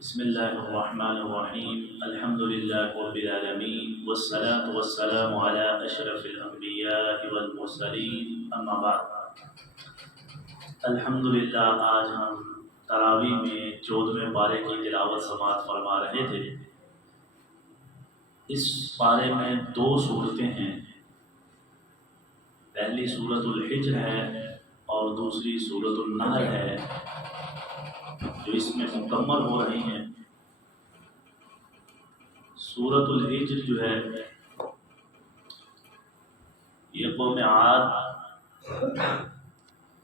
بسم اللہ الرحمن الرحیم الحمد للہ رب العالمین والصلاة والسلام علی اشرف الانبیاء والمرسلین اما بعد۔ الحمد للہ آج ہم تراویح میں 14ویں پارے کی تلاوت سماعت فرما رہے تھے۔ اس پارے میں 2 صورتیں ہیں، پہلی سورۃ الحجر ہے اور دوسری سورۃ النحل ہے جو اس میں مکمل ہو رہی ہیں۔ سورۃ الحجر جو ہے یہ قوم عاد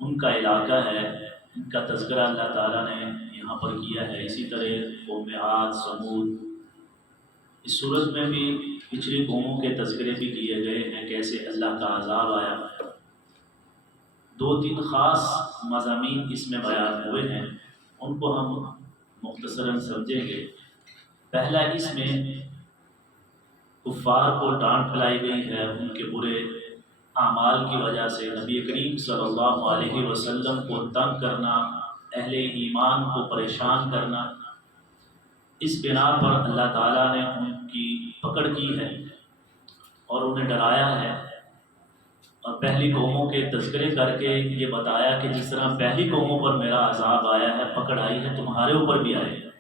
ان کا علاقہ ہے، ان کا تذکرہ اللہ تعالیٰ نے یہاں پر کیا ہے۔ اسی طرح قوم عاد، سمود، اس سورت میں بھی پچھلی قوموں کے تذکرے بھی کیے گئے ہیں، کیسے اللہ کا عذاب آیا۔ 2-3 خاص مضامین اس میں بیان ہوئے ہیں، ان کو ہم مختصراً سمجھیں گے۔ پہلا، اس میں کفار کو ڈانٹ پلائی گئی ہے، ان کے برے اعمال کی وجہ سے نبی کریم صلی اللہ علیہ وسلم کو تنگ کرنا، اہل ایمان کو پریشان کرنا۔ اس بنا پر اللہ تعالیٰ نے ان کی پکڑ کی ہے اور انہیں ڈرایا ہے، اور پہلی قوموں کے تذکرے کر کے یہ بتایا کہ جس طرح پہلی قوموں پر میرا عذاب آیا ہے، پکڑ آئی ہے، تمہارے اوپر بھی آئے گا۔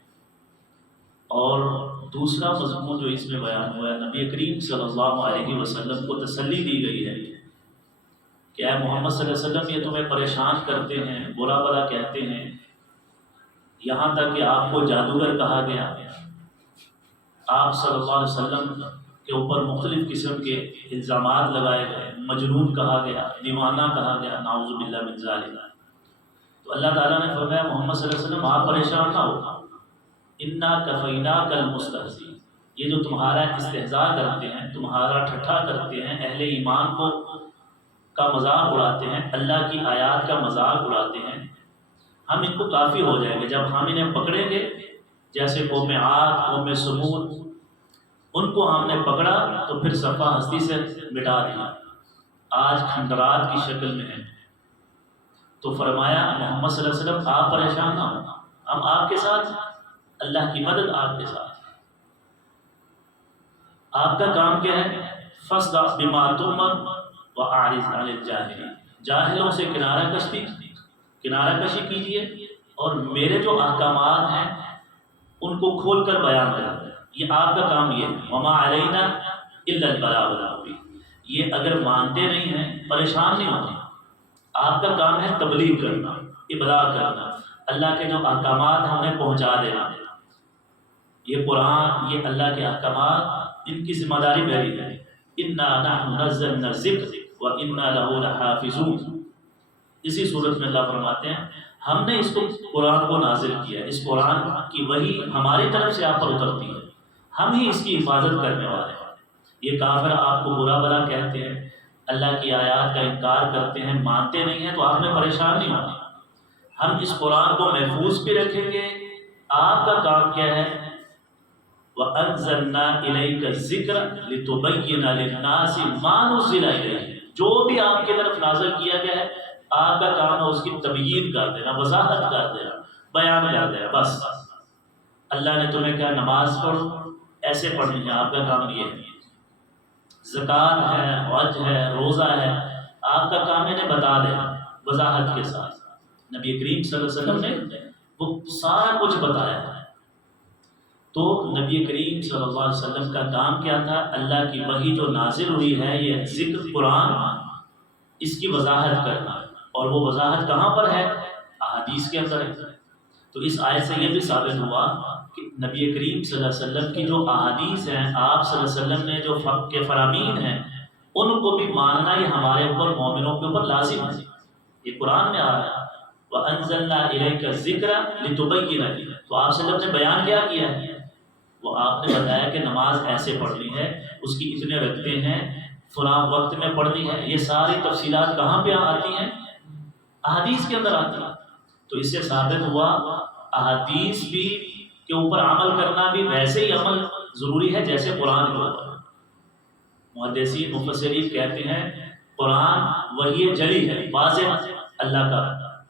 اور دوسرا مضمون جو اس میں بیان ہوا ہے، نبی کریم صلی اللہ علیہ وسلم کو تسلی دی گئی ہے کہ اے محمد صلی اللہ علیہ وسلم، یہ تمہیں پریشان کرتے ہیں، برا بھلا کہتے ہیں، یہاں تک کہ آپ کو جادوگر کہا گیا، آپ صلی اللہ علیہ وسلم کے اوپر مختلف قسم کے الزامات لگائے گئے، مجنون کہا گیا، دیوانہ کہا گیا، نعوذ باللہ من ذالک۔ تو اللہ تعالیٰ نے فرمایا محمد صلی اللہ علیہ وسلم آپ پریشان نہ ہو، انا کفیناک المستہزئین، یہ جو تمہارا استہزاء کرتے ہیں، تمہارا ٹھٹھا کرتے ہیں، اہل ایمان کو کا مذاق اڑاتے ہیں، اللہ کی آیات کا مذاق اڑاتے ہیں، ہم ان کو کافی ہو جائیں گے۔ جب ہم انہیں پکڑیں گے، جیسے قوم عاد، قوم سمود، ان کو ہم نے پکڑا تو پھر صفحہ ہستی سے مٹا دیا، آج کھنڈرات کی شکل میں ہے۔ تو فرمایا محمد صلی اللہ علیہ وسلم آپ پریشان نہ ہوں، ہم آپ کے ساتھ، اللہ کی مدد آپ کے ساتھ۔ آپ کا کام کیا ہے؟ فاصدع بما تؤمر واعرض عن الجاہلین، جاہلوں سے کنارہ کشی کیجیے، اور میرے جو احکامات ہیں ان کو کھول کر بیان کریں، یہ آپ کا کام یہ ہے۔ وما علینا الا البلاغ المبین، یہ اگر مانتے نہیں ہیں، پریشان نہیں ہوتے، آپ کا کام ہے تبلیغ کرنا، ابلاغ کرنا، اللہ کے جو احکامات ہیں انہیں پہنچا دینا۔ یہ قرآن، یہ اللہ کے احکامات، ان کی ذمہ داری میری ہے۔ انا نحن نزلنا الذکر وانا له لحافظون، اسی صورت میں اللہ فرماتے ہیں ہم نے اس کو قرآن کو نازل کیا ہے، اس قرآن کی وحی ہماری طرف سے آپ پر اترتی ہے، ہم ہی اس کی حفاظت کرنے والے ہیں۔ یہ کافر آپ کو برا بھلا کہتے ہیں، اللہ کی آیات کا انکار کرتے ہیں، مانتے نہیں ہیں، تو آپ نے پریشان نہیں ہونا، ہم اس قرآن کو محفوظ بھی رکھیں گے۔ آپ کا کام کیا ہے؟ وَأَنزَلْنَا إِلَيْكَ الذِّكْرَ لِتُبَيِّنَ لِلنَّاسِ مَا نُزِّلَ إِلَيْهِمْ، جو بھی آپ کی طرف نازل کیا گیا ہے آپ کا کام ہے اس کی تبیین کر دینا، وضاحت کر دینا، بیان کر دینا۔ بس اللہ نے تمہیں کہا نماز پڑھو، ایسے پڑھنی ہے، آپ کا کام یہ ہے۔ زکوٰۃ ہے، حج ہے، روزہ ہے، آپ کا کام انہیں بتا دینا وضاحت کے ساتھ۔ نبی کریم صلی اللہ علیہ وسلم نے وہ سارا کچھ بتایا ہے۔ تو نبی کریم صلی اللہ علیہ وسلم کا کام کیا تھا؟ اللہ کی وحی جو نازل ہوئی ہے، یہ ذکر قرآن، اس کی وضاحت کرنا، اور وہ وضاحت کہاں پر ہے؟ احادیث کے اندر ہے۔ تو اس آیت سے یہ بھی ثابت ہوا کہ نبی کریم صلی اللہ علیہ وسلم کی جو احادیث ہیں، آپ صلی اللہ علیہ وسلم نے جو کے فرامین ہیں، ان کو بھی ماننا یہ ہمارے اوپر، مومنوں کے اوپر لازم ہے۔ یہ قرآن میں آ رہا ہے وَأَنزَلْنَا إِلَيْكَ الذِّكْرَ لِتُبَيِّنَ لِلنَّاسِ، تو آپ صلی اللہ علیہ وسلم نے بیان کیا کیا ہے؟ وہ آپ نے بتایا کہ نماز ایسے پڑھنی ہے، اس کی اتنے رکھتے ہیں، فلاں وقت میں پڑھنی ہے۔ یہ ساری تفصیلات کہاں پہ آتی ہیں؟ احادیث کے اندر آتی ہیں۔ تو اس سے ثابت ہوا احادیث بھی کے اوپر عمل کرنا بھی ویسے ہی عمل ضروری ہے جیسے قرآن کے اوپر۔ محدثین مفسرین کہتے ہیں قرآن وحی جلی ہے، واضح اللہ کا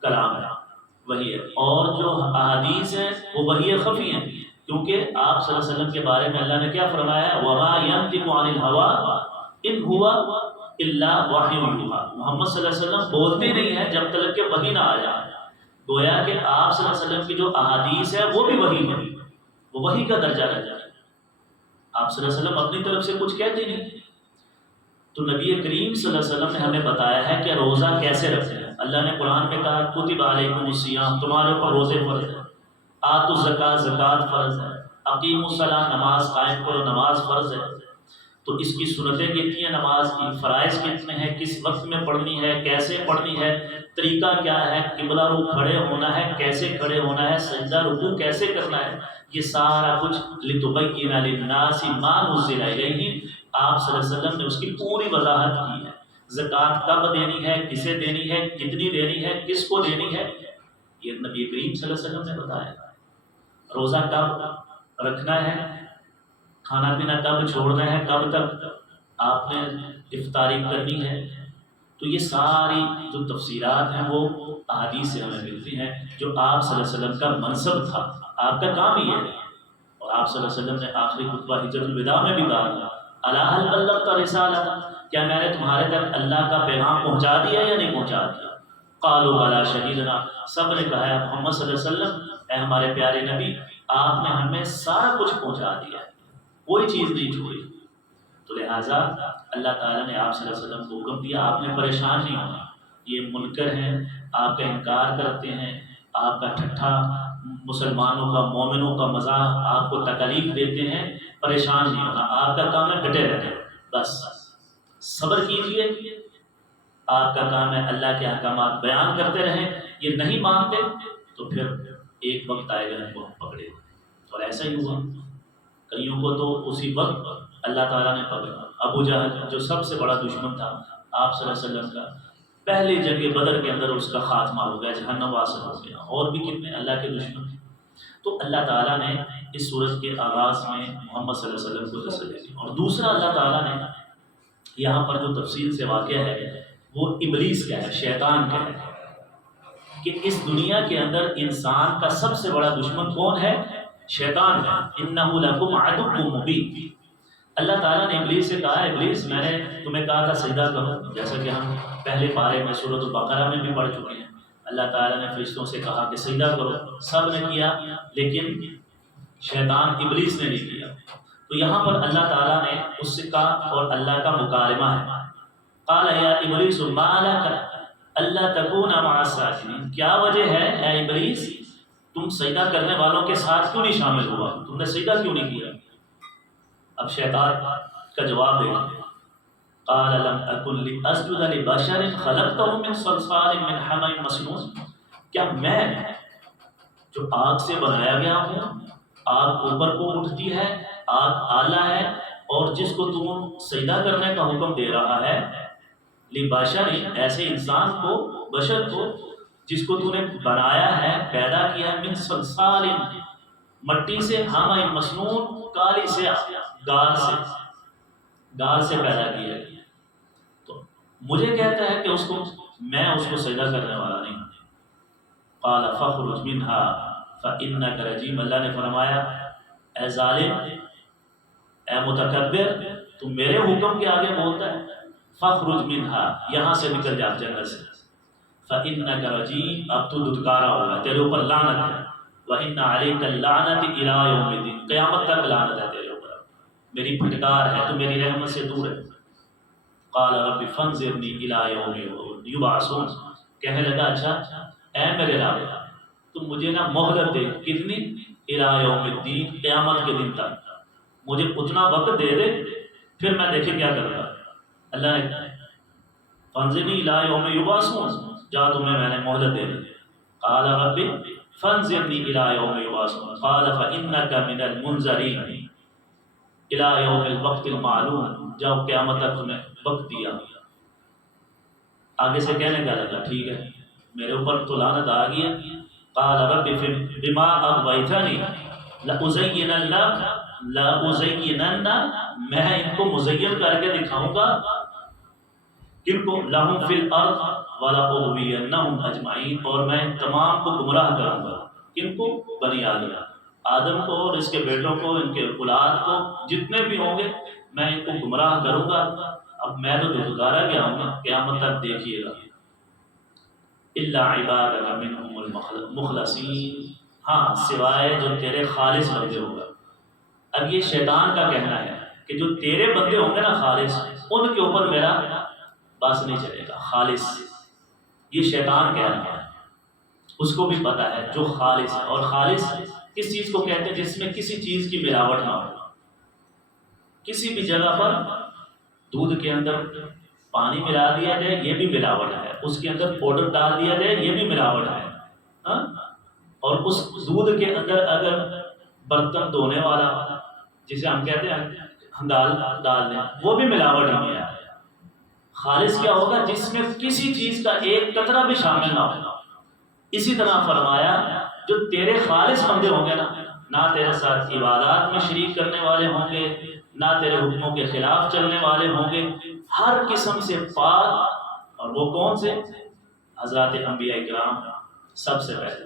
کلام ہے، وہی ہے، اور جو احادیث ہیں وہ وحی خفی ہیں، کیونکہ آپ صلی اللہ علیہ وسلم کے بارے میں اللہ نے کیا فرمایا، وما ينطق عن الهوى ان هو الا وحی یوحى، محمد صلی اللہ علیہ وسلم بولتے نہیں ہیں جب تک کہ وحی نہ آ جائے، گویا کہ آپ صلی اللہ علیہ وسلم کی جو احادیث ہے وہ بھی وحی ہے، وہ وحی کا درجہ رہ جائے، آپ صلی اللہ علیہ وسلم اپنی طرف سے کچھ کہتے نہیں۔ تو نبی کریم صلی اللہ علیہ وسلم نے ہمیں بتایا ہے کہ روزہ کیسے رکھنا ہے۔ اللہ نے قرآن میں کہا کتب علیکم الصیام، تمہارے اوپر روزے فرض ہے، آتوا الزکوٰۃ، زکوٰۃ فرض ہے، اقیموا الصلاۃ، نماز قائم کرو، نماز فرض ہے۔ تو اس کی سنتیں کتنی ہیں، نماز کی فرائض کتنے ہیں، کس وقت میں پڑھنی ہے، کیسے پڑھنی ہے، طریقہ کیا ہے، قبلہ رخ کھڑے ہونا ہے، کیسے کھڑے ہونا ہے، سجدہ رکوع کیسے کرنا ہے، یہ سارا کچھ لتبین للناس ما نزل الیہم، آپ صلی اللہ علیہ وسلم نے اس کی پوری وضاحت کی ہے۔ زکوٰۃ کب دینی ہے، کسے دینی ہے، کتنی دینی ہے، کس کو دینی ہے، یہ نبی کریم صلی اللہ علیہ وسلم نے بتایا۔ روزہ کب رکھنا ہے، کھانا پینا کب چھوڑنا ہے، کب تک آپ نے افطاری کرنی ہے، تو یہ ساری جو تفصیلات ہیں وہ احادیث سے ہمیں ملتی ہیں، جو آپ صلی اللہ علیہ وسلم کا منصب تھا، آپ کا کام ہی ہے۔ اور آپ صلی اللہ علیہ وسلم نے آخری خطبہ حجۃ الوداع میں بھی کہا، الا هل بلغت رسالۃ، کیا میں نے تمہارے تک اللہ کا پیغام پہنچا دیا یا نہیں پہنچا دیا؟ قالوا بلی شہیدنا، سب نے کہا ہے محمد صلی اللہ علیہ وسلم، اے ہمارے پیارے نبی، آپ نے ہمیں سارا کچھ پہنچا دیا ہے، کوئی چیز نہیں چھوڑی۔ تو لہٰذا اللہ تعالیٰ نے آپ صلی اللہ علیہ وسلم کو حکم دیا، آپ نے پریشان نہیں ہونا، یہ منکر ہیں، آپ کا انکار کرتے ہیں، آپ کا ٹھٹھا، مسلمانوں کا، مومنوں کا مذاق، آپ کو تکلیف دیتے ہیں، پریشان نہیں ہونا، آپ کا کام ہے ڈٹے رہنا، بس صبر کیجئے، آپ کا کام ہے اللہ کے احکامات بیان کرتے رہیں، یہ نہیں مانتے تو پھر ایک وقت آئے گا ان کو پکڑے، اور ایسا ہی ہوا، کئیوں کو تو اسی وقت اللہ تعالیٰ نے پکڑا۔ ابو جہل جو سب سے بڑا دشمن تھا آپ صلی اللہ علیہ وسلم کا، پہلی جنگ بدر کے اندر اس کا خاتمہ ہو گیا، جہنم واصل ہو گیا، اور بھی کتنے اللہ کے دشمن تھے۔ تو اللہ تعالیٰ نے اس سورت کے آغاز میں محمد صلی اللہ علیہ وسلم کو تسلی دی، اور دوسرا اللہ تعالیٰ نے یہاں پر جو تفصیل سے واقع ہے وہ ابلیس کا ہے، شیطان کا ہے، کہ اس دنیا کے اندر انسان کا سب سے بڑا دشمن کون ہے؟ شیطان ہے۔ انہ لکم عدو مبین، اللہ تعالیٰ نے ابلیس سے کہا، ابلیس میں نے تمہیں کہا تھا سجدہ کرو، جیسا کہ ہم پہلے پارے میں سورۃ البقرہ میں بھی پڑھ چکے ہیں، اللہ تعالیٰ نے فرشتوں سے کہا کہ سجدہ کرو، سب نے کیا، لیکن شیطان ابلیس نے نہیں کیا۔ تو یہاں پر اللہ تعالیٰ نے اس کا اور اللہ کا مکالمہ ہے، قال یا ابلیس ما لک الا تکون مع الساجدین، کیا وجہ ہے اے ابلیس تم سجدہ کرنے والوں کے ساتھ کیوں نہیں شامل ہوا، تم نے سجدہ کیوں نہیں کیا؟ اب شیطان کا جواب دے، قال لم اکن لاسجد لبشر خلقته من صلصال من حمأ مسنون، کیا میں جو آگ سے بنایا گیا ہوں، آگ اوپر کو اٹھتی ہے، آگ اعلیٰ ہے، اور جس کو تم سجدہ کرنے کا حکم دے رہا ہے، لبشر ایسے انسان کو، بشر کو جس کو تو نے بنایا ہے، پیدا کیا ہے، من صلصال مٹی سے، حمأ مسنون کالی سے، گار سے پیدا کیا ہے، تو مجھے کہتا ہے کہ اس کو، میں اس کو سجدہ کرنے والا نہیں۔ قال فاخرج منها فانك رجیم، اللہ نے فرمایا اے ظالم، اے متکبر، تم میرے حکم کے آگے بولتا ہے، فاخرج منها، یہاں سے نکل جا جنت سے، فانك رجیم، اب تو دھتکارا ہوگا، تیرے اوپر لعنت ہے، وان علیک اللعنۃ الی یوم الدین، قیامت تک لعنت ہے تیرے اوپر، میری پھٹکار ہے، تو میری رحمت سے دور ہے۔ قال رب فانظرنی الی یوم یبعثون، کہنے لگا اچھا اے میرے رب تم مجھے نا مہلت دے، کتنی؟ الی یوم الدین، قیامت کے دن تک، مجھے اتنا وقت دے دے، پھر میں دیکھیں کیا کروں گا۔ اللہ نے فانظرنی الی یوم یبعثون، جا تمہیں میں نے مہلت دے دی۔ قال رب فانظرنی الی یوم یبعثون قال فانک من المنظرین الی یوم الوقت المعلوم، جاؤ قیامت تک تمہیں وقت دیا۔ آگے سے کہنے کا لگا ٹھیک ہے میرے اوپر تو لعنت آ گئی ہے۔ قال رب بما اغویتنی لأزینن، میں ان کو مزین کر کے دکھاؤں گا کن کو؟ لہم فی الارض ولاغوینہم اجمعین، اور میں تمام کو گمراہ کروں گا۔ کن کو؟ بنی آدم کو اور اس کے بیٹوں کو، ان کے اولاد کو، جتنے بھی ہوں گے میں ان کو گمراہ کروں گا۔ اب میں تو دھتکارا گیا ہوں گا، قیامت تک دیکھیے گا۔ الا عبادک منہم المخلصین، ہاں سوائے جو تیرے خالص بندے ہوں گا۔ اب یہ شیطان کا کہنا ہے کہ جو تیرے بندے ہوں گے نا خالص، ان کے اوپر میرا بس نہیں چلے گا۔ خالص، یہ شیطان کہہ رہا ہے، اس کو بھی پتا ہے جو خالص ہے۔ اور خالص کس چیز کو کہتے ہیں؟ جس میں کسی چیز کی ملاوٹ نہ ہو۔ کسی بھی جگہ پر دودھ کے اندر پانی ملا دیا جائے، یہ بھی ملاوٹ ہے۔ اس کے اندر پاؤڈر ڈال دیا جائے، یہ بھی ملاوٹ ہے۔ ہاں؟ اور اس دودھ کے اندر اگر برتن دھونے والا، جسے ہم کہتے ہیں ڈال دیں، وہ بھی ملاوٹ ہی ہے۔ خالص کیا ہوگا؟ جس میں کسی چیز کا ایک قطرہ بھی شامل نہ ہو۔ اسی طرح فرمایا جو تیرے خالص بندے ہوں گے نا، نہ تیرے ساتھ عبادات میں شریک کرنے والے ہوں گے، نہ تیرے حکموں کے خلاف چلنے والے ہوں گے، ہر قسم سے پاک۔ اور وہ کون سے؟ حضرات انبیاء اکرام سب سے پہلے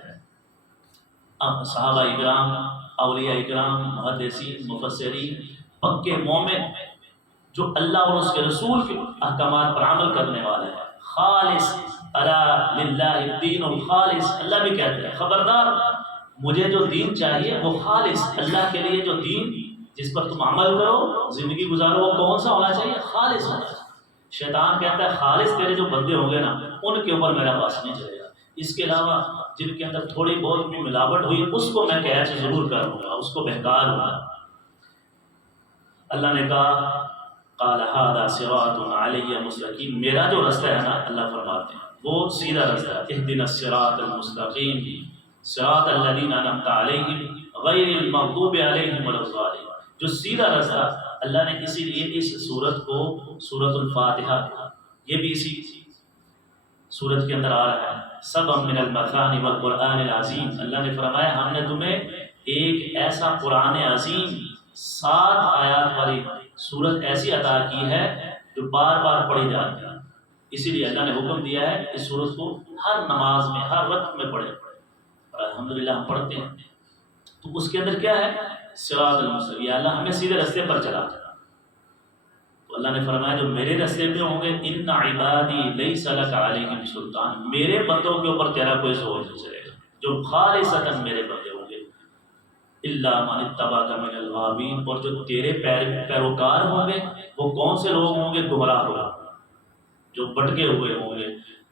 صحابہ اکرام، اولیاء اکرام، محدثین، مفسرین، پکے مومن جو اللہ اور اس کے رسول کے احکامات پر عمل کرنے والے ہیں۔ خالص، الا للہ الدین الخالص، اللہ بھی کہتے ہیں خبردار، مجھے جو دین چاہیے وہ خالص، اللہ کے لیے جو دین جس پر تم عمل کرو، زندگی گزارو، وہ کون سا ہونا چاہیے؟ خالص ہونا چاہیے۔ شیطان کہتا ہے خالص تیرے جو بندے ہوں گے نا، ان کے اوپر میرا باس نہیں چلے گا۔ اس کے علاوہ جن کے اندر تھوڑی بہت بھی ملاوٹ ہوئی، اس کو میں قید ضرور کروں گا، اس کو بہکار ہوں گا۔ اللہ نے کہا قال ھذا صراط علی مستقیم، میرا جو رستہ ہے نا، اللہ فرماتے ہیں وہ سیدھا رستہ ہے۔ اہدنا الصراط المستقیم صراط الذین انعمت علیہم غیر المغضوب علیہم ولا الضالین، جو سیدھا رستہ اللہ نے اسی لیے اس سورت کو سورۃ الفاتحہ، یہ بھی اسی سورت کے اندر آ رہا ہے، سبع من المثانی والقرآن العظیم۔ اللہ نے فرمایا ہم نے تمہیں ایک ایسا قرآن عظیم 7 آیات والی سورت ایسی عطا کی ہے جو بار بار پڑھی جاتی ہے۔ اسی لیے اللہ نے حکم دیا ہے اس سورت کو ہر نماز میں، ہر وقت میں پڑھے، اور الحمدللہ ہم پڑھتے ہیں۔ تو اس کے اندر کیا ہے؟ صراط المستقیم، یا اللہ ہمیں سیدھے رستے پر چلا۔ تو اللہ نے فرمایا جو میرے رستے پہ ہوں گے، ان عبادی لیس لک علیہم سلطان، میرے بندوں کے اوپر تیرا کوئی زور نہیں چلے گا، جو خالصتاً میرے بندے ہوں گے۔ الا من اتبعک من الغاوین، اور جو تیرے پیروکار ہوں گے وہ کون سے لوگ ہوں گے؟ گمراہ لوگ، جو بھٹکے ہوئے ہوں گے،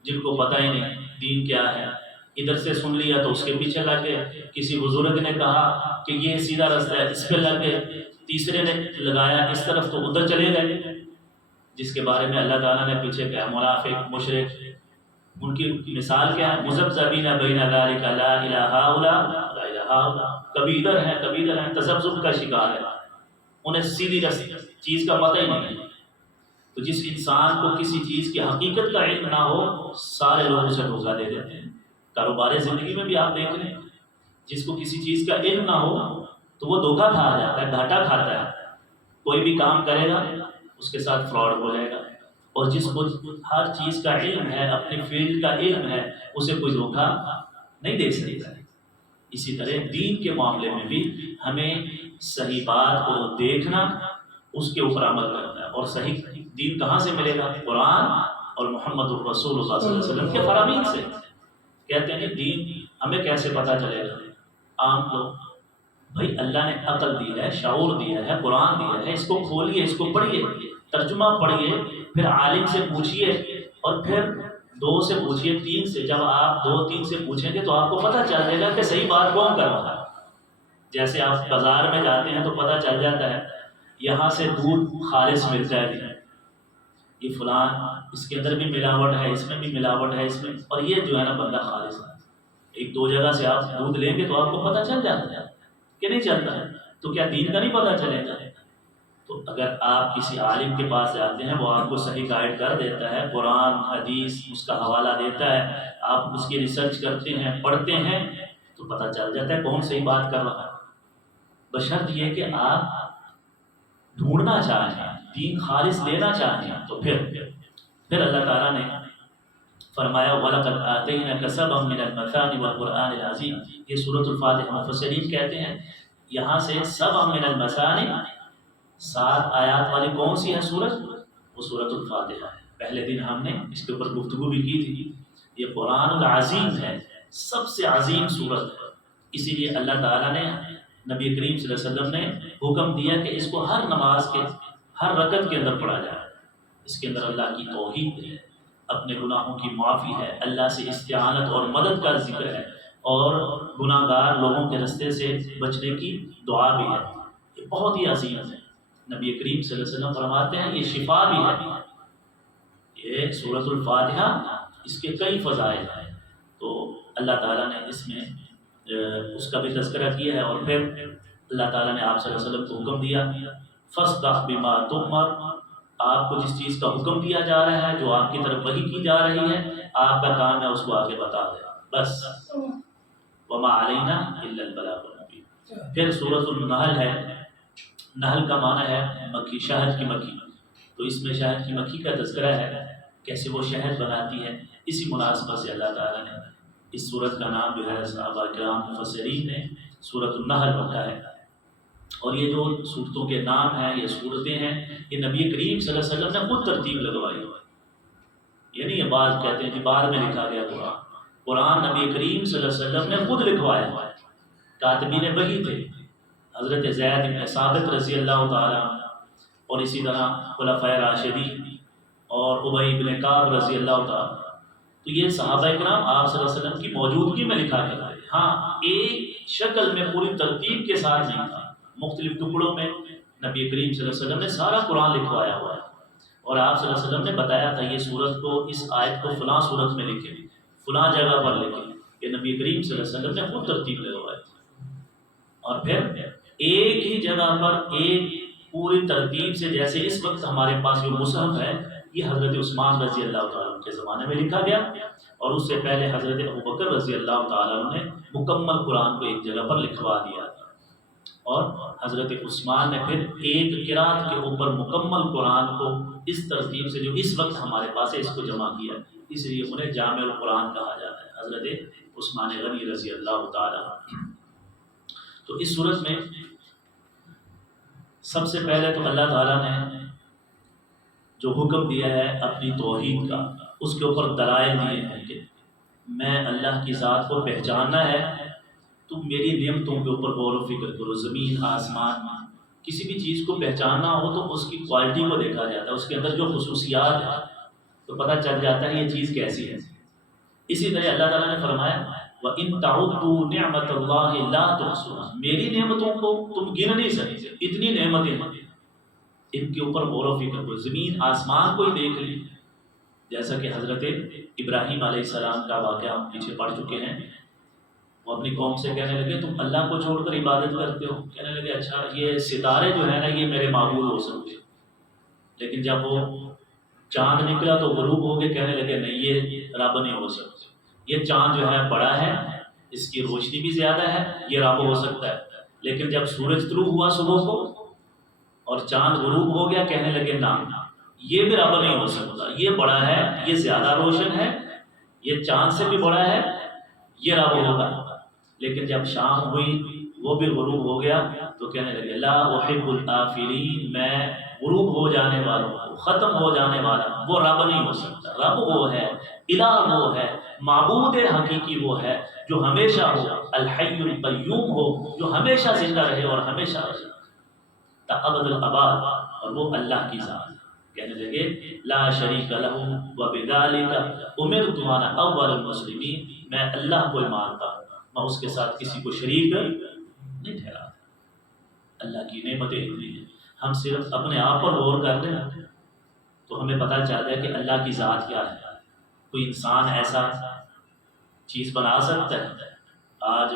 جن کو پتہ ہی نہیں دین کیا ہے، ادھر سے سن لیا تو اس کے پیچھے لگ گئے، کسی بزرگ نے کہا کہ یہ سیدھا رستہ ہے، اس پہ لگ گئے، تیسرے نے لگایا اس طرف تو ادھر چلے گئے، جس کے بارے میں اللہ تعالیٰ نے پیچھے کہا منافق، مشرک، ان کی مثال کیا ہے؟ مذبذبین بین ذلک لا الہ ہؤلاء لا الہ ہؤلاء، کبھی ادھر ہیں کبھی ادھر ہیں، تذبذب کا شکار ہے، انہیں سیدھی چیز کا پتہ ہی نہیں ہے۔ تو جس انسان کو کسی چیز کی حقیقت کا علم نہ ہو، سارے لوگ اسے دھوکہ دے دیتے ہیں۔ کاروبار زندگی میں بھی آپ دیکھ لیں، جس کو کسی چیز کا علم نہ ہو تو وہ دھوکہ کھا جاتا ہے، گھاٹا کھاتا ہے، کوئی بھی کام کرے گا اس کے ساتھ فراڈ ہو جائے گا۔ اور جس کو ہر چیز کا علم ہے، اپنی فیلڈ کا علم ہے، اسے کوئی دھوکہ نہیں دے سکتا ہے۔ اسی طرح دین کے معاملے میں بھی ہمیں صحیح بات کو دیکھنا، اس کے اوپر عمل کرنا ہے۔ اور صحیح دین کہاں سے ملے گا؟ قرآن اور محمد الرسول اللہ صلی اللہ علیہ وسلم کے فرامین سے۔ کہتے ہیں دین ہمیں کیسے پتہ چلے گا؟ عام لوگ، بھائی اللہ نے عقل دی ہے، شعور دیا ہے، قرآن دیا ہے، اس کو کھولیے، اس کو پڑھیے، ترجمہ پڑھیے، پھر عالم سے پوچھیے، اور پھر 2 سے پوچھیے، 3 سے۔ جب آپ 2-3 سے پوچھیں گے تو آپ کو پتہ چل جائے گا کہ صحیح بات کون کر رہا ہے۔ جیسے آپ بازار میں جاتے ہیں تو پتہ چل جاتا ہے یہاں سے دودھ خالص ملتا ہے، یہ فلان اس کے اندر بھی ملاوٹ ہے، اس میں بھی ملاوٹ ہے، اس میں، اور یہ جو ہے نا بندہ خالص ہے۔ 1-2 جگہ سے آپ دودھ لیں گے تو آپ کو پتہ چل جاتا ہے کہ نہیں چلتا ہے، تو کیا دین کا نہیں پتہ چلے گا؟ تو اگر آپ کسی عالم کے پاس جاتے ہیں، وہ آپ کو صحیح گائیڈ کر دیتا ہے، قرآن حدیث اس کا حوالہ دیتا ہے، آپ اس کی ریسرچ کرتے ہیں، پڑھتے ہیں، تو پتہ چل جاتا ہے کون صحیح بات کر رہا ہے۔ بشرط یہ کہ آپ ڈھونڈنا چاہیں، دین خالص لینا چاہیں، تو پھر پھر اللہ تعالیٰ نے فرمایا وَلَقَدْ آتَيْنَاكَ سَبْعًا مِنَ الْمَثَانِ وَالْقُرْآنِ الْعَظِيمِ، یہ سورۃ الفاتحہ مفسرین کہتے ہیں یہاں سے سبع من المثانی 7 آیات والی کون سی ہے سورت؟ وہ سورۃ الفاتحہ ہے۔ پہلے دن ہم نے اس کے اوپر گفتگو بھی کی تھی۔ یہ قرآن العظیم ہے، سب سے عظیم سورت ہے، اسی لیے اللہ تعالیٰ نے نبی کریم صلی اللہ علیہ وسلم نے حکم دیا کہ اس کو ہر نماز کے ہر رکعت کے اندر پڑھا جائے۔ اس کے اندر اللہ کی توحید ہے، اپنے گناہوں کی معافی ہے، اللہ سے استعانت اور مدد کا ذکر ہے، اور گناہ گار لوگوں کے رستے سے بچنے کی دعا بھی ہے۔ یہ بہت ہی عظیم ہے۔ نبی کریم صلی اللہ علیہ وسلم فرماتے ہیں یہ شفا بھی ہے۔ یہ سورۃ الفاتحہ، اس کے کئی فضائل ہیں، تو اللہ تعالیٰ نے اس میں اس کا بھی تذکرہ کیا ہے۔ اور پھر اللہ تعالیٰ نے آپ صلی اللہ علیہ وسلم کو حکم دیا فَاصْدَقْ بِمَا تُؤْمَرُ، آپ کو جس چیز کا حکم دیا جا رہا ہے، جو آپ کی طرف وحی کی جا رہی ہے، آپ کا کام ہے اس کو آگے بتا دیں بس۔ وَمَا عَلَيْنَا إِلَّا الْبَلَاغُ الْمُبِينُ۔ پھر سورۃ النحل ہے، نحل کا معنی ہے مکھی، شہد کی مکھی، تو اس میں شہد کی مکھی کا تذکرہ ہے، کیسے وہ شہد بناتی ہے۔ اسی مناسبت سے اللہ تعالیٰ نے اس سورت کا نام جو ہے صحابہ کرام مفسرین نے سورۃ النحل رکھا ہے۔ اور یہ جو سورتوں کے نام ہیں، یہ سورتیں ہیں، یہ نبی کریم صلی اللہ علیہ وسلم نے خود ترتیب لگوائی ہے۔ یعنی یہ بعض کہتے ہیں کہ بعد میں لکھا گیا قرآن نبی کریم صلی اللہ علیہ وسلم نے خود لکھوایا ہے۔ کاتبین وحی تھے حضرت زید بن ثابت رضی اللہ تعالیٰ، اور اسی طرح خلفائے راشدین اور ابی بن کعب رضی اللہ تعالیٰ۔ تو یہ صحابہ کرام آپ صلی اللہ علیہ وسلم کی موجودگی میں لکھا گیا ہے۔ ہاں، ایک شکل میں پوری ترتیب کے ساتھ نہیں تھا، مختلف ٹکڑوں میں نبی کریم صلی اللہ علیہ وسلم نے سارا قرآن لکھوایا ہوا ہے، اور آپ صلی اللہ علیہ وسلم نے بتایا تھا یہ سورت کو، اس آیت کو فلاں سورت میں لکھیں، فلاں جگہ پر لکھیں۔ یہ نبی کریم صلی اللہ علیہ وسلم نے خود ترتیب لگوائی تھی۔ اور پھر ایک ہی جگہ پر ایک پوری ترتیب سے، جیسے اس وقت ہمارے پاس جو مصحف ہے، یہ حضرت عثمان رضی اللہ تعالیٰ کے زمانے میں لکھا گیا، اور اس سے پہلے حضرت ابوبکر رضی اللہ تعالیٰ نے مکمل قرآن کو ایک جگہ پر لکھوا دیا، اور حضرت عثمان نے پھر ایک قرات کے اوپر مکمل قرآن کو اس ترتیب سے جو اس وقت ہمارے پاس ہے اس کو جمع کیا، اس لیے انہیں جامع القرآن کہا جاتا ہے، حضرت عثمان غنی رضی اللہ تعالیٰ۔ تو اس صورت میں سب سے پہلے تو اللہ تعالیٰ نے جو حکم دیا ہے اپنی توحید کا، اس کے اوپر دلائل دیے ہیں کہ میں اللہ کی ذات کو پہچاننا ہے، تم میری نعمتوں کے اوپر غور و فکر کرو۔ زمین، آسمان، کسی بھی چیز کو پہچاننا ہو تو اس کی کوالٹی کو دیکھا جاتا ہے، اس کے اندر جو خصوصیات ہیں تو پتہ چل جاتا ہے یہ چیز کیسی ہے۔ اسی طرح اللہ تعالیٰ نے فرمایا وَإِن تَعُدُّوا نِعْمَةَ اللَّهِ لَا تُحْصُوهَا، میری نعمتوں کو تم گن نہیں سکتے، اتنی نعمتیں ہیں، ان کے اوپر غور و فکر کرو۔ زمین آسمان کو ہی دیکھ لی، جیسا کہ حضرت ابراہیم علیہ السلام کا واقعہ ہم پیچھے پڑھ چکے ہیں، وہ اپنی قوم سے کہنے لگے تم اللہ کو چھوڑ کر عبادت کرتے ہو، کہنے لگے اچھا یہ ستارے جو ہیں نا یہ میرے معبود ہو سکتے، لیکن جب وہ چاند نکلا تو غروب ہو گئے، کہنے لگے نہیں یہ رب نہیں ہو سکتے، یہ چاند جو ہے بڑا ہے، اس کی روشنی بھی زیادہ ہے، یہ رب ہو سکتا ہے۔ لیکن جب سورج طلوع ہوا صبح کو اور چاند غروب ہو گیا، کہنے لگے نا یہ بھی رب نہیں ہو سکتا، یہ بڑا ہے، یہ زیادہ روشن ہے، یہ چاند سے بھی بڑا ہے، یہ رب ہوگا۔ لیکن جب شام ہوئی وہ بھی غروب ہو گیا تو کہنے لگے لا احب الآفلین، میں غروب ہو جانے والوں، ختم ہو جانے والا وہ رب نہیں ہو سکتا۔ رب وہ ہے، الہ وہ ہے، معبود حقیقی وہ ہے جو ہمیشہ ہو، الحی القیوم ہو، جو ہمیشہ زندہ رہے اور ہمیشہ رہے تا ابد الاباد، اور وہ اللہ کی ذات۔ کہنے لگے لا شریک لہ وبذالک امرت وانا اول المسلمین، میں اللہ کو مانتا ہوں، میں اس کے ساتھ کسی کو شریک نہیں ٹھہراتا۔ اللہ کی نعمتیں اتنی ہیں، ہم صرف اپنے آپ پر غور کر لیں تو ہمیں پتہ چل جائے کہ اللہ کی ذات کیا ہے۔ کوئی انسان ایسا چیز بنا سکتا ہے؟ آج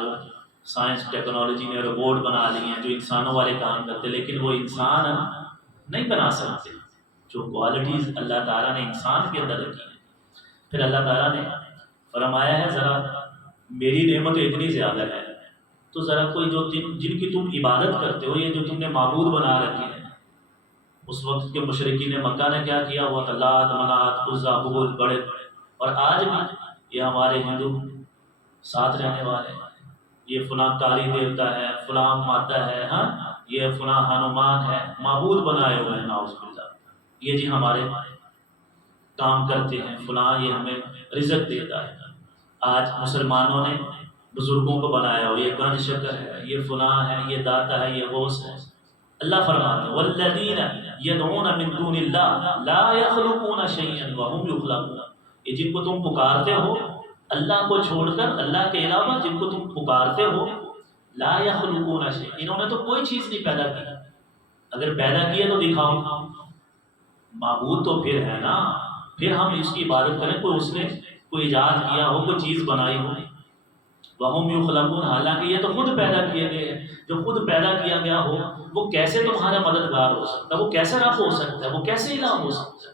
سائنس ٹیکنالوجی نے روبوٹ بنا لی ہیں جو انسانوں والے کام کرتے، لیکن وہ انسان نہیں بنا سکتے جو کوالٹیز اللہ تعالیٰ نے انسان کے اندر رکھی ہیں۔ پھر اللہ تعالیٰ نے فرمایا ہے ذرا میری نعمتیں اتنی زیادہ ہے تو ذرا کوئی جو جن کی تم عبادت کرتے ہو، یہ جو تم نے معبود بنا رکھے ہیں، اس وقت کے مشرکین مکہ نے کیا کیا ہوا تھا، لات منات عزا ہبل بڑے، اور آج بھی یہ ہمارے ہندو ساتھ رہنے والے ہیں، یہ فلاں کالی دیوتا ہے، فلاں ماتا ہے، ہاں یہ فلاں ہنومان ہے، معبود بنائے ہوئے ہیں نعوذ باللہ، یہ جی ہمارے کام کرتے ہیں، فلاں یہ ہمیں رزق دیتا ہے۔ آج مسلمانوں نے بزرگوں کو بنایا ہو، یہ گنج شکر ہے، یہ فلاں ہے، یہ داتا ہے، یہ غوث ہے۔ اللہ فرماتا ہے والذین یدعون من دون اللہ لا یخلقون شیئا وهم یخلقون، یہ جن کو تم پکارتے ہو اللہ کو چھوڑ کر، اللہ کے علاوہ جن کو تم پکارتے ہو، لا یخلقون شیئا، انہوں نے تو کوئی چیز نہیں پیدا کی، اگر پیدا کیے تو دکھاؤ، معبود تو پھر ہے نا، پھر ہم اس کی عبادت کریں، کوئی اس نے کوئی ایجاد کیا ہو، کوئی چیز بنائی ہو۔ وَهُمْ يُخْلَقُونَ، حالانکہ یہ تو خود پیدا کیے گئے ہیں، جو خود پیدا کیا گیا ہو وہ کیسے تمہارا مددگار ہو سکتا ہے، وہ کیسے رب ہو سکتا ہے، وہ کیسے الہ ہو سکتا ہے؟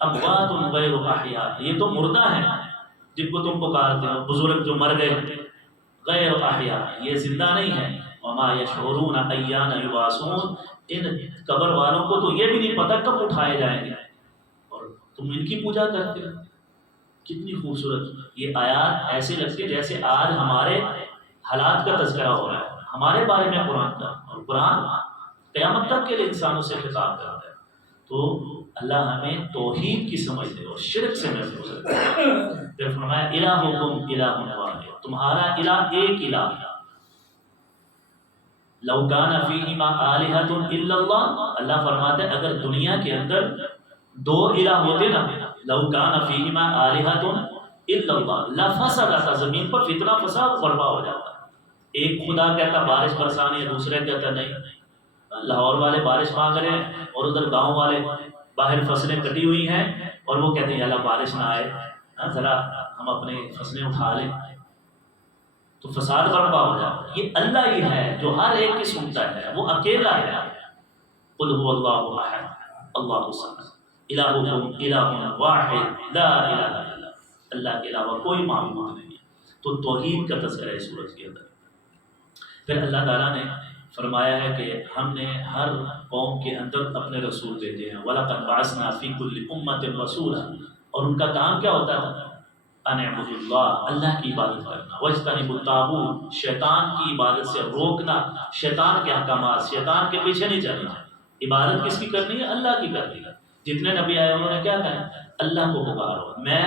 اموات غیر احیاء، یہ تو مردہ ہیں جن کو تم پکارتے ہو، بزرگ جو مر گئے، غیر احیاء یہ زندہ نہیں ہے، وما یشعرون ایان یبعثون، ان قبر والوں کو تو یہ بھی نہیں پتہ کب اٹھائے جائیں گے، اور تم ان کی پوجا کرتے ہو۔ کتنی خوبصورت یہ آیات، ایسے لگتے جیسے آج ہمارے حالات کا تذکرہ ہو رہا ہے، ہمارے بارے میں قرآن کا، اور قرآن قیامت تک کے لیے انسانوں سے خطاب کرتا ہے۔ تو اللہ ہمیں توحید کی سمجھ دے اور شرک سے محفوظ رکھے۔ پھر فرمایا الہکم الہ واحد، تمہارا الہ ایک الہ ہے۔ لو کان فیہما آلہۃ الا اللہ، اللہ فرماتے ہیں اگر دنیا کے اندر دو الہ ہوتے نا، لو کان فیہما آلہۃ الا اللہ لفسدتا، زمین پر فتنہ فساد برپا ہو جاتا، ایک خدا کہتا بارش برسانی ہے، دوسرے کہتا نہیں، لاہور والے بارش مانگ رہے ہیں اور ادھر گاؤں والے باہر فصلیں کٹی ہوئی ہیں اور وہ کہتے ہیں اللہ بارش نہ آئے، ذرا ہم اپنے فصلیں اٹھا لیں، تو فساد برپا ہو جاتا ہے۔ یہ اللہ ہی ہے جو ہر ایک کی سنتا ہے، وہ اکیلا ہے۔ قل هو اللہ احد اللہ الصمد الہکم الہ واحد لا الہ الا اللہ، اللہ کے علاوہ کوئی معبود نہیں ہے۔ تو توحید کا تذکرہ ہے سورۃ کے اندر۔ پھر اللہ تعالیٰ نے فرمایا ہے کہ ہم نے ہر قوم کے اندر اپنے رسول بھیجے ہیں، وَلَقَدْ بَعَثْنَا فِي كُلِّ أُمَّةٍ رَسُولًا، اور ان کا کام کیا ہوتا تھا؟ ان اعبدوا اللہ، اللہ کی عبادت کرنا، واجتنبوا الطاغوت، شیطان کی عبادت سے روکنا، شیطان کے احکامات، شیطان کے پیچھے نہیں چلنا۔ عبادت کس کی کرنی ہے؟ اللہ کی کرنی ہے۔ جتنے نبی آئے انہوں نے کیا کہا؟ اللہ کو پکارو، میں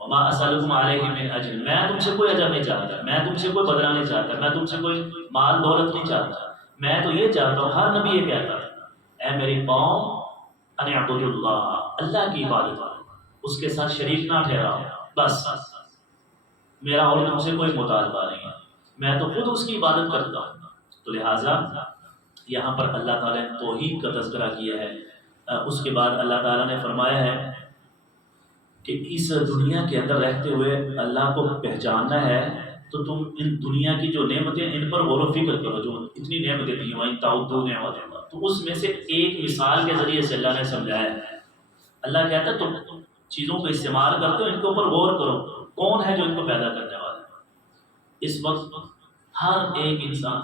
وما اسألکم علیہ من اجر، میں تم سے کوئی اجر نہیں چاہتا، میں تم سے کوئی بدلہ نہیں چاہتا، میں تم سے کوئی مال دولت نہیں چاہتا، میں تو یہ چاہتا ہوں، ہر نبی یہ کہتا ہے اے میری قوم ان اعبدوا اللہ، اللہ کی عبادت کرو، اس کے ساتھ شریک نہ ٹھہراؤ، بس میرا اور تم سے کوئی مطالبہ نہیں ہے، میں تو خود اس کی عبادت کرتا ہوں۔ تو لہٰذا یہاں پر اللہ تعالیٰ نے توحید کا تذکرہ کیا ہے۔ اس کے بعد اللہ تعالیٰ نے فرمایا ہے کہ اس دنیا کے اندر رہتے ہوئے اللہ کو پہچاننا ہے تو تم ان دنیا کی جو نعمتیں ان پر غور و فکر کرو، جو اتنی نعمتیں دی ہیں، تعدوا نعمت اللہ، تو اس میں سے ایک مثال کے ذریعے سے اللہ نے سمجھایا ہے۔ اللہ کہتا ہے تم چیزوں کو استعمال کرتے ہو، ان کے اوپر غور کرو، کون ہے جو ان کو پیدا کرنے والا ہے۔ اس وقت ہر ایک انسان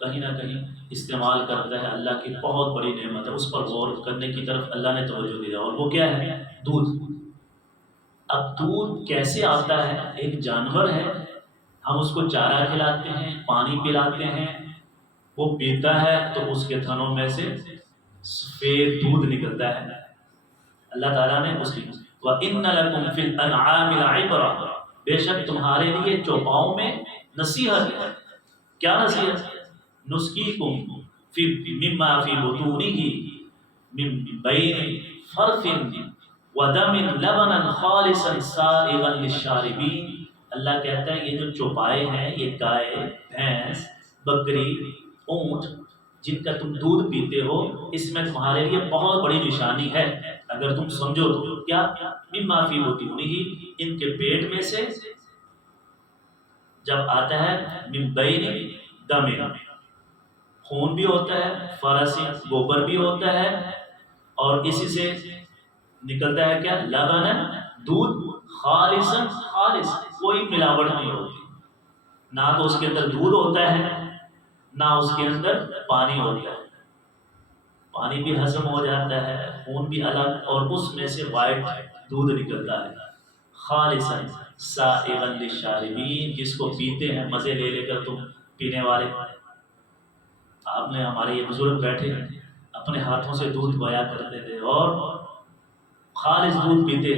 کہیں نہ کہیں استعمال کرتا ہے اللہ کی بہت بڑی نعمت ہے، اس پر غور کرنے کی طرف اللہ نے توجہ دیا، اور وہ کیا ہے؟ دودھ۔ اب دودھ کیسے آتا ہے؟ ایک جانور ہے، ہم اس کو چارہ کھلاتے ہیں، پانی پلاتے ہیں، وہ پیتا ہے تو اس کے تھنوں میں سے سفید دودھ نکلتا ہے۔ اللہ تعالیٰ نے اس کی وَإِنَّ لَكُمْ فِي الْأَنْعَامِ لَعِبْرَةً، بے شک تمہارے لیے چوپاؤں میں نصیحت ہے۔ کیا نصیحت؟ نُسْقِيكُمْ مِمَّا فِي بُطُونِهِ مِن بَيْنِ فَرْثٍ وَدَمٍ لَبَنًا خَالِصًا سَائِغًا لِلشَّارِبِينَ، اللہ کہتا ہے یہ جو چوپائے ہیں، یہ گائے، بھینس، بکری، اونٹ جن کا تم دودھ پیتے ہو، اس میں تمہارے لیے بہت بڑی نشانی ہے اگر تم سمجھو تو۔ کیا؟ مما فی بطونہ، ان کے پیٹ میں سے جب آتا ہے من بین دم، خون بھی ہوتا ہے، فرس گوبر بھی ہوتا ہے، اور اسی سے نکلتا ہے کیا؟ لبن، دودھ، خالصاً، خالص، کوئی ملاوٹ نہیں ہوتی، نہ تو اس کے اندر دودھ ہوتا ہے نہ اس کے اندر پانی ہوتا ہے، پانی بھی ہضم ہو جاتا ہے، خون بھی الگ، اور اس میں سے وائٹ دودھ نکلتا ہے، خالصاً سائغا للشاربین، جس کو پیتے ہیں مزے لے لے کر تم پینے والے۔ آپ نے ہمارے یہ بزرگ بیٹھے اپنے ہاتھوں سے دودھ بیا کرتے تھے اور خالص دودھ پیتے،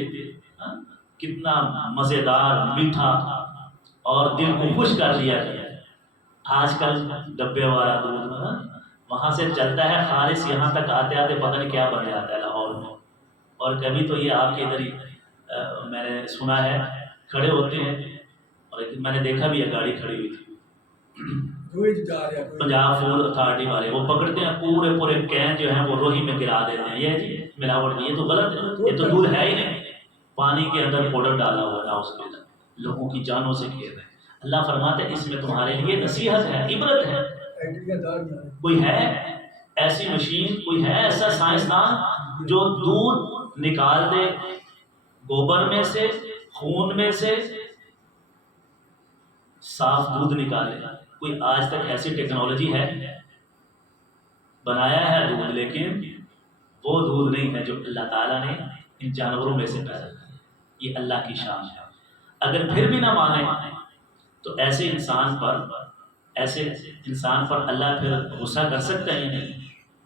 ہاں؟ کتنا مزیدار، میٹھا، اور دل کو خوش کر دیا گیا۔ آج کل ڈبے والا دودھ، ہاں؟ وہاں سے چلتا ہے خالص، یہاں تک آتے آتے پتہ نہیں کیا بن جاتا ہے لاہور میں۔ اور کبھی تو یہ آپ کے ادھر ہی میں نے سنا ہے کھڑے ہوتے ہیں، اور میں نے دیکھا بھی ہے گاڑی کھڑی ہوئی تھی، پنجاب فوڈ اتھارٹی والے وہ پکڑتے ہیں پورے پورے کین جو ہیں وہ روہی میں گرا دیتے ہیں، یہ جی ملاوٹ نہیں، یہ تو غلط ہے، یہ تو دودھ ہے ہی نہیں، پانی کے اندر پاؤڈر ڈالا ہوا ہے، اس کے لوگوں کی جانوں سے کھیل رہے ہیں۔ اللہ فرماتے ہیں اس میں تمہارے لیے نصیحت ہے، عبرت ہے۔ کوئی ہے ایسی مشین، کوئی ہے ایسا سائنسدان جو دودھ نکال دے گوبر میں سے، خون میں سے صاف دودھ نکالے؟ کوئی آج تک ایسی ٹیکنالوجی ہے؟ بنایا ہے دودھ، لیکن وہ دودھ نہیں ہے جو اللہ تعالیٰ نے ان جانوروں میں سے پیدا کیا۔ یہ اللہ کی شان ہے۔ اگر پھر بھی نہ مانے تو ایسے انسان پر اللہ پھر غصہ کر سکتا ہے یا نہیں؟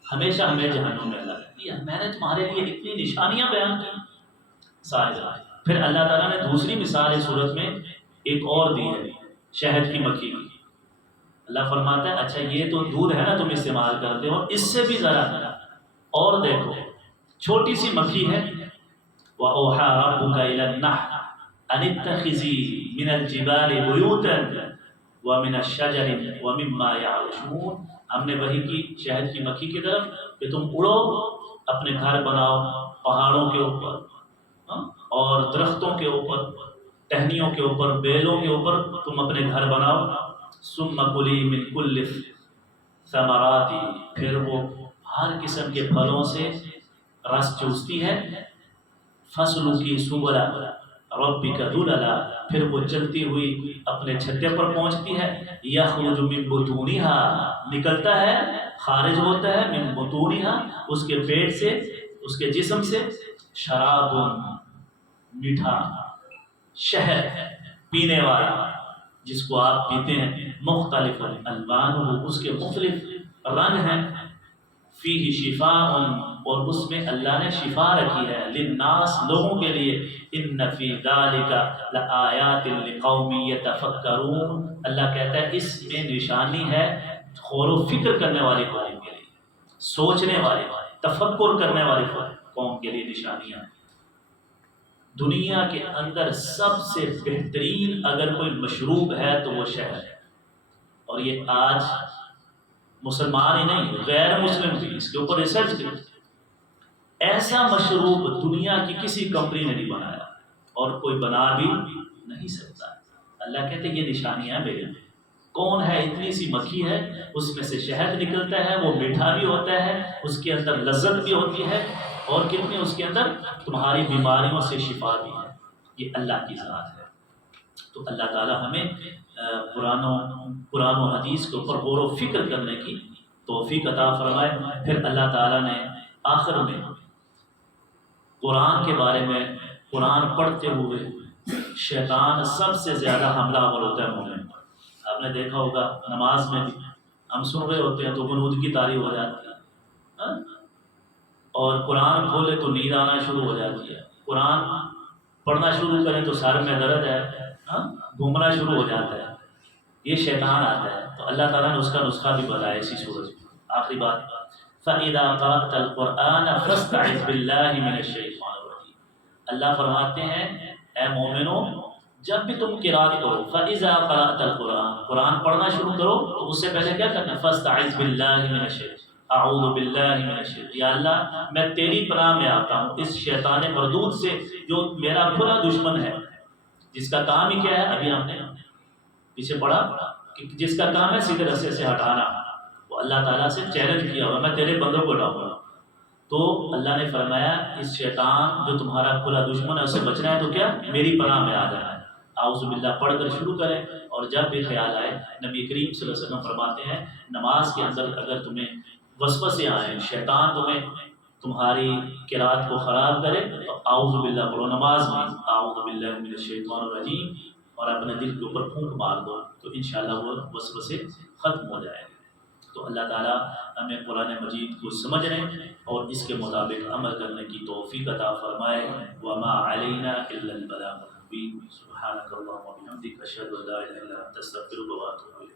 ہمیشہ ہمیں جہنم میں اللہ کہتی ہے میں نے تمہارے لیے اتنی نشانیاں بیان کی سارے۔ پھر اللہ تعالیٰ نے دوسری مثال اس صورت میں ایک اور دی ہے، شہد کی مکھی کی۔ اللہ فرماتا ہے اچھا یہ تو دودھ ہے نا تم استعمال کرتے ہو، اس سے بھی ذرا اور دیکھو، چھوٹی سی مکھی ہے، وَأَوْحَىٰ رَبُّكَ إِلَى النَّحْلِ أَنِ اتَّخِذِي مِنَ الْجِبَالِ بُيُوتًا وَمِنَ الشَّجَرِ وَمِمَّا يَعْرُشُونَ۔ ہم نے وحی کی شہد کی مکھی کی طرف کہ تم اڑو، اپنے گھر بناؤ پہاڑوں کے اوپر، اور درختوں کے اوپر، ٹہنیوں کے اوپر، بیلوں کے اوپر تم اپنے گھر بناؤ۔ ثم کلی من کل ثمرات، پھر وہ ہر قسم کے پھلوں سے رس چوستی ہے۔ فسلکی سبل ربک ذللا، پھر وہ چلتی ہوئی اپنے چھتے پر پہنچتی ہے۔ یخرج من بطونها، نکلتا ہے، خارج ہوتا ہے، من بطونها، اس کے پیٹ سے، اس کے جسم سے، شراب، میٹھا، شہد پینے والا، جس کو آپ پیتے ہیں، مختلف الوانہ، اس کے مختلف رنگ ہیں، فیہ شفاء، اور اس میں اللہ نے شفا رکھی ہے، للناس، لوگوں کے لیے، ان فی ذلک لآیات لقوم یتفکرون، اللہ کہتا ہے اس میں نشانی ہے غور و فکر کرنے والی قوم کے لیے، سوچنے والے، تفکر کرنے والی قوم کے لیے نشانیاں ہیں۔ دنیا کے اندر سب سے بہترین اگر کوئی مشروب ہے تو وہ شہد ہے، اور یہ آج مسلمان ہی نہیں، غیر مسلم بھی اس کے اوپر ریسرچ کی، ایسا مشروب دنیا کی کسی کمپنی نے نہیں بنایا اور کوئی بنا بھی نہیں سکتا۔ اللہ کہتے ہیں یہ نشانیاں میرے، کون ہے؟ اتنی سی مکھی ہے، اس میں سے شہد نکلتا ہے، وہ میٹھا بھی ہوتا ہے، اس کے اندر لذت بھی ہوتی ہے، اور کتنی اس کے اندر تمہاری بیماریوں سے شفا بھی ہے۔ یہ اللہ کی ذات ہے۔ تو اللہ تعالیٰ ہمیں قرآن و حدیث کے اوپر غور و فکر کرنے کی توفیق عطا فرمائے۔ پھر اللہ تعالیٰ نے آخر میں قرآن کے بارے میں، قرآن پڑھتے ہوئے شیطان سب سے زیادہ حملہ آور ہوتا ہے مومن پر۔ آپ نے دیکھا ہوگا نماز میں بھی ہم سن رہے ہوتے ہیں تو قنوت کی طاری ہو جاتی ہے، اور قرآن کھولے تو نیند آنا شروع ہو جاتی ہے، قرآن پڑھنا شروع کریں تو سر میں درد ہے، گھومنا شروع ہو جاتا ہے، یہ شیطان آتا ہے۔ تو اللہ تعالیٰ نے اس کا نسخہ بھی بتایا اسی سورج میں۔ آخری بات، فَإِذَا قَرَأْتَ الْقُرْآنَ فَاسْتَعِذْ بِاللَّهِ مِنَ الشَّيْطَانِ الرَّجِيمِ۔ اللہ فرماتے ہیں اے مومنو، جب بھی تم قرات کرو، فَإِذَا قَرَأْتَ الْقُرْآنَ، قرآن پڑھنا شروع کرو تو اس سے پہلے کیا کرنا؟ فَاسْتَعِذْ بِاللَّهِ مِنَ الشَّيْطَانِ، اعوذ باللہ من الشیطان، یا اللہ میں تیری پناہ میں آتا ہوں اس شیطان مردود سے جو میرا کھلا دشمن ہے، جس کا کام ہی کیا ہے؟ ابھی ہم نے پیچھے پڑھا کہ جس کا کام ہے سیدھے رستے سے ہٹانا، وہ اللہ تعالیٰ سے چیلنج کیا ہوا میں تیرے بندوں کو ڈاؤں گا۔ تو اللہ نے فرمایا اس شیطان جو تمہارا کھلا دشمن ہے اسے بچنا ہے تو کیا؟ میری پناہ میں آ جانا ہے۔ اعوذ باللہ پڑھ کر شروع کریں، اور جب بھی خیال آئے، نبی کریم صلی اللہ علیہ وسلم فرماتے ہیں نماز کے اندر اگر تمہیں وسوسے آئیں، شیطان تمہاری قرات کو خراب کرے تو اعوذ باللہ پڑھو نماز میں، اعوذ باللہ من الشیطان الرجیم، اور اپنے دل کے اوپر پھونک مار دو تو انشاءاللہ وہ وسوسے ختم ہو جائیں گے۔ تو اللہ تعالیٰ ہمیں قرآن مجید کو سمجھنے اور اس کے مطابق عمل کرنے کی توفیق عطا فرمائے۔ وما علینا الا البلاغ المبین۔ سبحانک اللہم و بحمدک، اشہد ان لا الہ الا انت، استغفرک و اتوب الیک۔